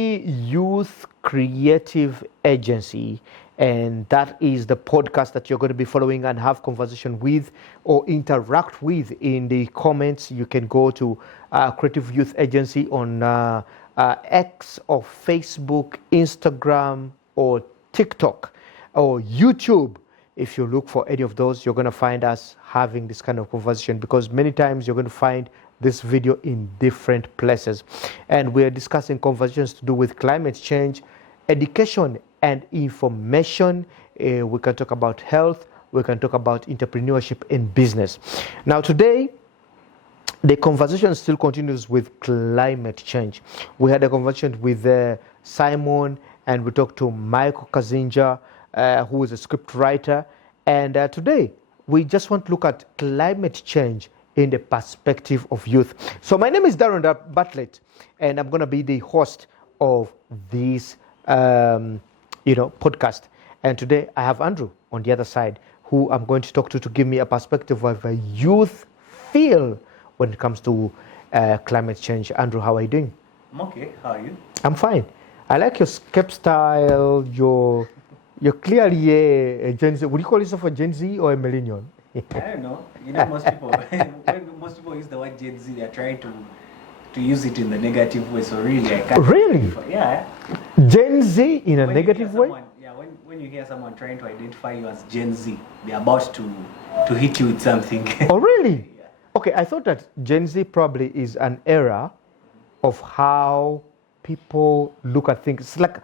the Youth Creative Agency, and that is the podcast that you're going to be following and have conversation with or interact with in the comments. You can go to Creative Youth Agency on X or Facebook, Instagram, or TikTok, or YouTube. If you look for any of those, you're going to find us having this kind of conversation, because many times you're going to find this video in different places. And we're discussing conversations to do with climate change, education and information. We can talk about health. We can talk about entrepreneurship and business. Now today, the conversation still continues with climate change. We had a conversation with Simon, and we talked to Michael Kazinja, who is a script writer. And today, we just want to look at climate change in the perspective of youth. So my name is Darren Bartlett, and I'm going to be the host of this podcast. And today I have Andrew on the other side, who I'm going to talk to give me a perspective of a youth feel when it comes to climate change. Andrew, how are you doing? I'm okay. How are you? I'm fine. I like your scape style. You're clearly a Gen Z. Would you call yourself a Gen Z or a millennial? I don't know. You know, most people when most people use the word Gen Z, they're trying to use it in the negative way. So really, I can't. Really? Yeah. Gen Z in a negative way? Yeah. When you hear someone trying to identify you as Gen Z, they're about to hit you with something. Oh, really? Yeah. Okay, I thought that Gen Z probably is an era of how people look at things. It's like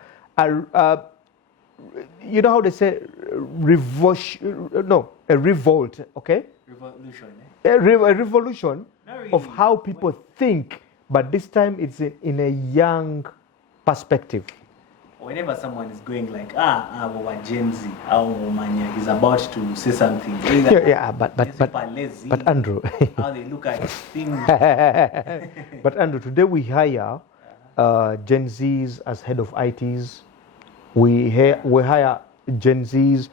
you know how they say a revolt, okay? Revolution. A revolution Really. of how people think, but this time it's in a young perspective. Whenever someone is going like, we're Gen Z, he's about to say something. But Andrew, how they look at things. but Andrew, today we hire Gen Zs as head of ITs. We hire Gen Zs,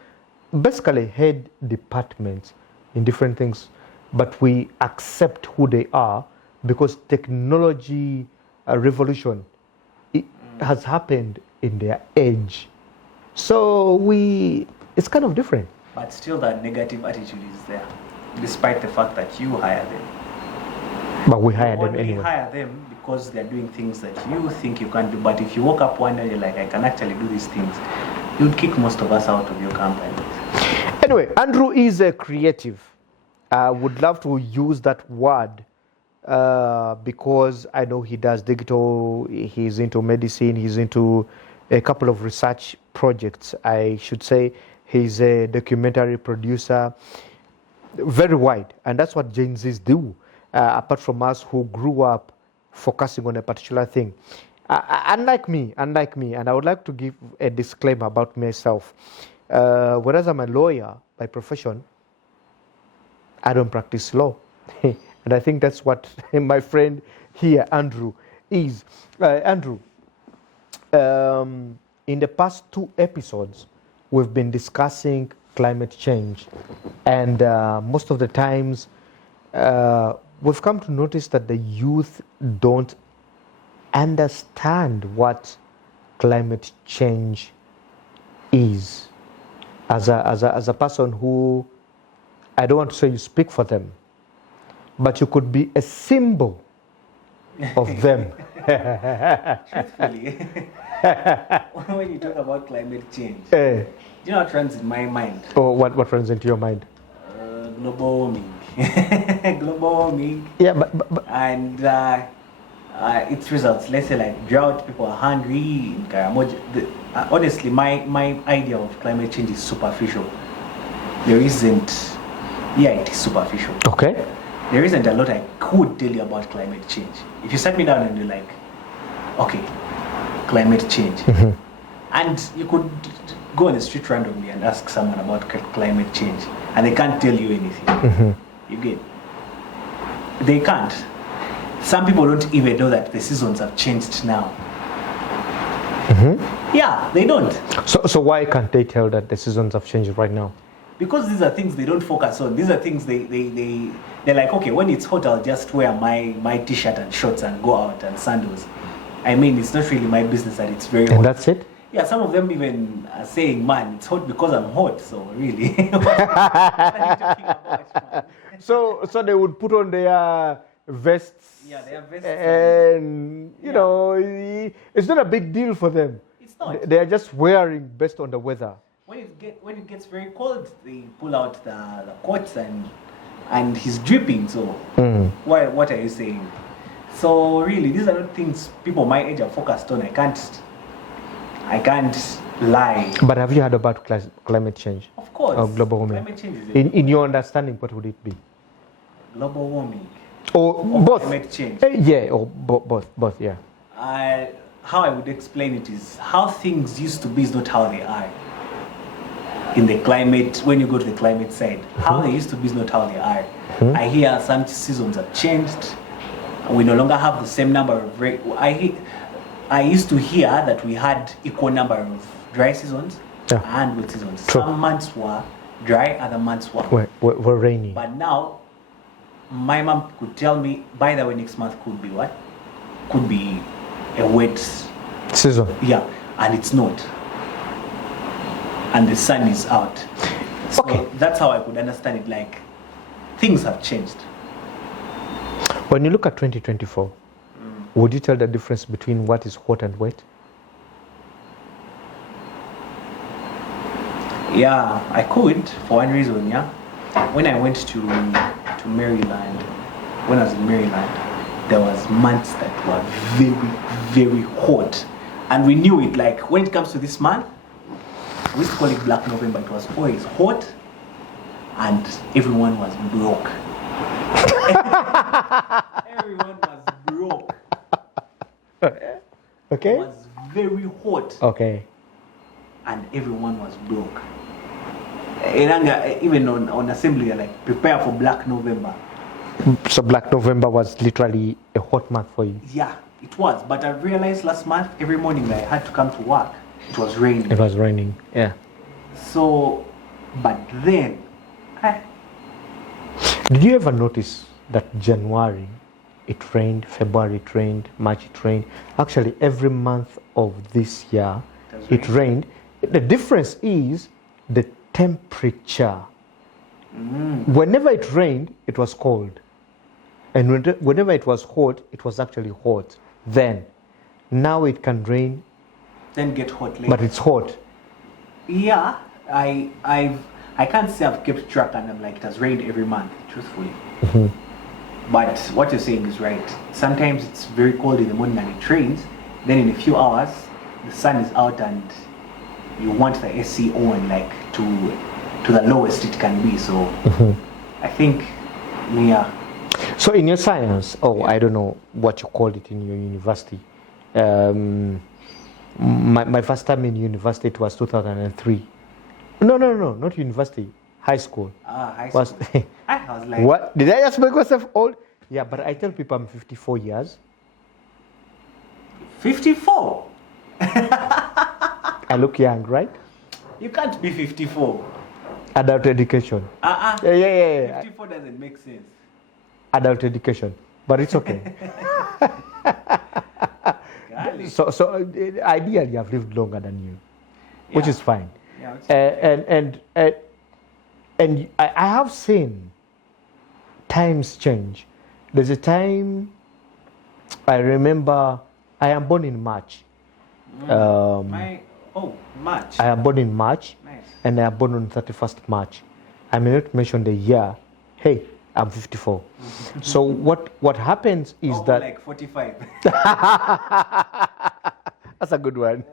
basically head departments in different things, but we accept who they are because technology revolution has happened in their age. So it's kind of different. But still that negative attitude is there, despite the fact that you hire them. But we hire them anyway. You hire them because they're doing things that you think you can't do. But if you woke up one day, you're like, I can actually do these things, you'd kick most of us out of your company. Anyway, Andrew is a creative. I would love to use that word because I know he does digital, he's into medicine, he's into a couple of research projects. I should say he's a documentary producer, very wide. And that's what Gen Zs do, apart from us who grew up focusing on a particular thing. Unlike me, and I would like to give a disclaimer about myself. Whereas I'm a lawyer by profession, I don't practice law. And I think that's what my friend here, Andrew, is. Andrew, in the past 2 episodes, we've been discussing climate change. And most of the times, we've come to notice that the youth don't understand what climate change is. As a person who, I don't want to say you speak for them, but you could be a symbol of them. Truthfully, when you talk about climate change, do you know what runs in my mind? Oh, what runs into your mind? Global warming. Global warming. Yeah, but and its results. Let's say like drought, people are hungry in Karamoja. Honestly, my idea of climate change is superficial. There isn't. Yeah, it is superficial. Okay. There isn't a lot I could tell you about climate change. If you sat me down and you're like, okay, climate change, and you could go on the street randomly and ask someone about climate change, and they can't tell you anything. You get? They can't. Some people don't even know that the seasons have changed now. Yeah, they don't. So why can't they tell that the seasons have changed right now? Because these are things they don't focus on. These are things they're like, okay, when it's hot, I'll just wear my t-shirt and shorts and go out and sandals. I mean, it's not really my business that it's very And hot. that's it? Yeah, some of them even are saying, man, it's hot because I'm hot. So really, what are you talking about, man? So they would put on their vests. Yeah, they have vests. And, you Yeah. know, it's not a big deal for them. It's not. They are just wearing based on the weather. When it gets very cold, they pull out the coats and he's dripping. So what are you saying? So really, these are not things people my age are focused on. I can't lie. But have you heard about climate change? Of course. Or global warming? Climate change is In your understanding, what would it be? global warming. Or both? Climate change. Yeah, or both, yeah. How I would explain it is how things used to be is not how they are. In the climate, when you go to the climate side, how they used to be is not how they are. I hear some seasons have changed. We no longer have the same number of I used to hear that we had equal number of dry seasons and wet seasons. True. Some months were dry, other months were We're raining. But now, my mom could tell me, by the way, next month could be what? Could be a wet Season. yeah, and it's not. And the sun is out. So Okay. that's how I could understand it. Like, things have changed. When you look at 2024, would you tell the difference between what is hot and wet? Yeah, I could, for one reason, yeah. When I went to Maryland, when I was in Maryland, there was months that were very, very hot. And we knew it, like, when it comes to this month, we used to call it Black November. It was always hot, and everyone was broke. Everyone was broke. Okay. It was very hot, Okay. and everyone was broke. Even on assembly, they're like, prepare for Black November. So Black November was literally a hot month for you. Yeah, it was. But I realized last month, every morning that I had to come to work, it was raining. It was raining. Yeah. So, but then, Did you ever notice that January it rained, February it rained, March it rained? Actually, every month of this year it rained. The difference is the temperature. Whenever it rained, it was cold. And whenever it was hot, it was actually hot. Then, now it can rain, then get hot later. but it's hot. Yeah, I can't say I've kept track and I'm like, it has rained every month, truthfully. But what you're saying is right. Sometimes it's very cold in the morning and it rains. Then in a few hours, the sun is out and you want the AC on, like to the lowest it can be. So I think, yeah. So in your science, I don't know what you called it in your university. My first time in university, it was 2003. No, not university, high school. High school. I was like, What? Did I just make myself old? Yeah, but I tell people I'm 54 years. 54? I look young, right? You can't be 54. Adult education. Yeah. 54 doesn't make sense. Adult education. But it's okay. Golly. So ideally, I've lived longer than you, which Yeah. is fine. Yeah, And I have seen times change. There's a time I remember. I am born in March. March. I am born in March, Nice. and I am born on 31st March. I may not mention the year. Hey, I'm 54. So what happens is that like 45. that's a good one.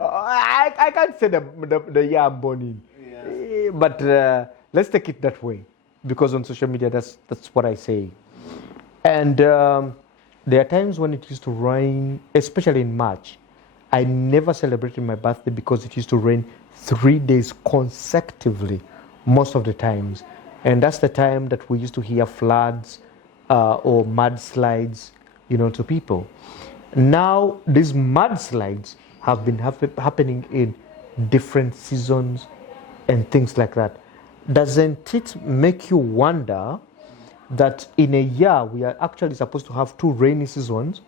I can't say the year I'm born in, but let's take it that way, because on social media that's what I say. And there are times when it used to rain, especially in March. I never celebrated my birthday because it used to rain 3 days consecutively, most of the times. And that's the time that we used to hear floods or mudslides, to people. Now, these mudslides have been happening in different seasons and things like that. Doesn't it make you wonder that in a year we are actually supposed to have 2 rainy seasons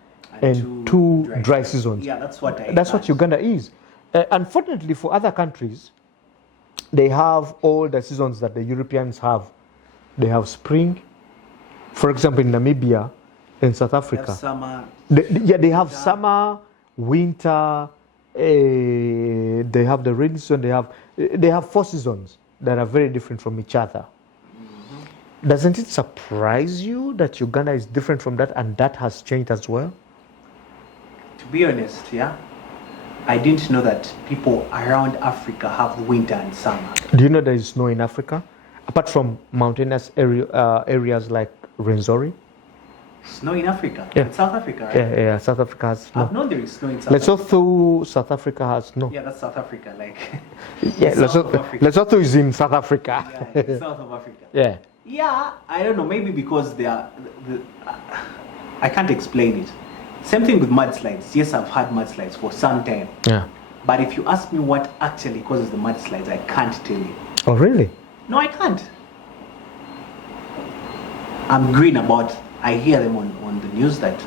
and two dry seasons. Yeah, that's what That's what Uganda is. Unfortunately, for other countries, they have all the seasons that the Europeans have. They have spring. For example, in Namibia, in South Africa, summer. They have summer, winter. They have the rainy season. They have 4 seasons that are very different from each other. Mm-hmm. Doesn't it surprise you that Uganda is different from that, and that has changed as well? To be honest, yeah, I didn't know that people around Africa have winter and summer. Do you know there is snow in Africa, apart from mountainous areas like Rwenzori? Snow in Africa? Yeah. In South Africa, right? Yeah. South Africa has snow. I've known there is snow in South Africa. Lesotho, South Africa has snow. Yeah, that's South Africa. Like, Yeah, South of Africa. Lesotho is in South Africa. Yeah, it's south of Africa. Yeah. Yeah, I don't know. Maybe because they are. I can't explain it. Same thing with mudslides. Yes, I've had mudslides for some time. Yeah. But if you ask me what actually causes the mudslides, I can't tell you. Oh, really? No, I can't. I'm green about. I hear them on the news that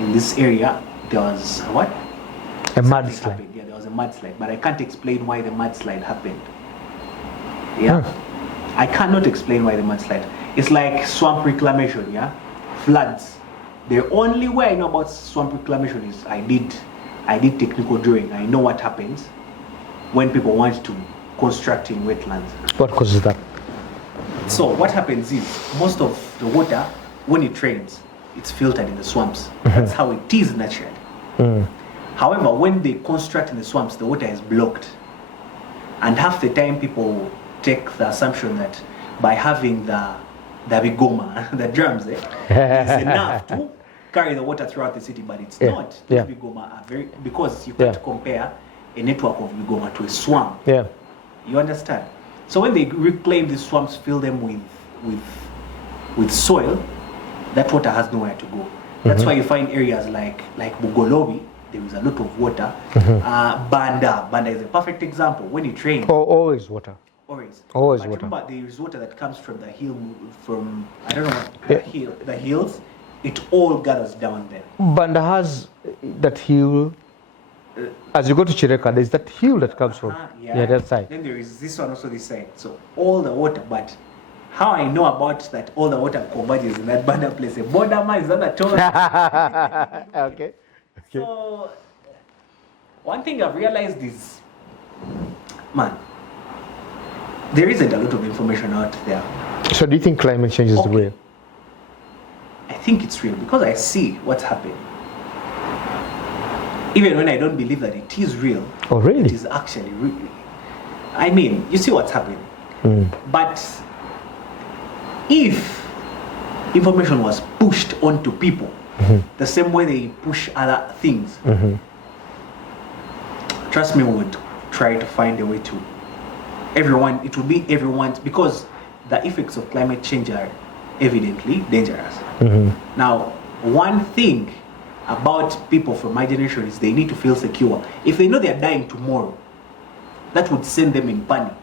in this area there was what? A Something mudslide. happened. Yeah, there was a mudslide, but I can't explain why the mudslide happened. Yeah, I cannot explain why the mudslide. It's like swamp reclamation. Yeah, floods. The only way I know about swamp reclamation is I did technical drawing. I know what happens when people want to construct in wetlands. What causes that? So what happens is most of the water, when it rains, it's filtered in the swamps. That's how it is naturally. However, when they construct in the swamps, the water is blocked. And half the time people take the assumption that by having the bigoma, the drums is enough to carry the water throughout the city, but it's not. These bigoma are because you can't compare a network of bigoma to a swamp. Yeah. You understand? So when they reclaim the swamps, fill them with soil, that water has nowhere to go. That's why you find areas like Bugolobi, there is a lot of water. Banda is a perfect example. When it rains, Always water. Always water. Remember, there is water that comes from the hill, from I don't know what the hills. It all gathers down there. Banda has that hill. As you go to Chireka, there's that hill that comes from that side. Then there is this one also this side. So all the water, but how I know about that all the water converges in that Banda place? A border man is not at all. Okay. So one thing I've realized is, man, there isn't a lot of information out there. So do you think climate change is real? I think it's real because I see what's happening. Even when I don't believe that it is real, Oh, really? it is actually real. I mean, you see what's happening. But if information was pushed onto people the same way they push other things, trust me, we would try to find a way to everyone. It would be everyone's, because the effects of climate change are evidently dangerous. Now, one thing about people from my generation is they need to feel secure. If they know they are dying tomorrow, that would send them in panic.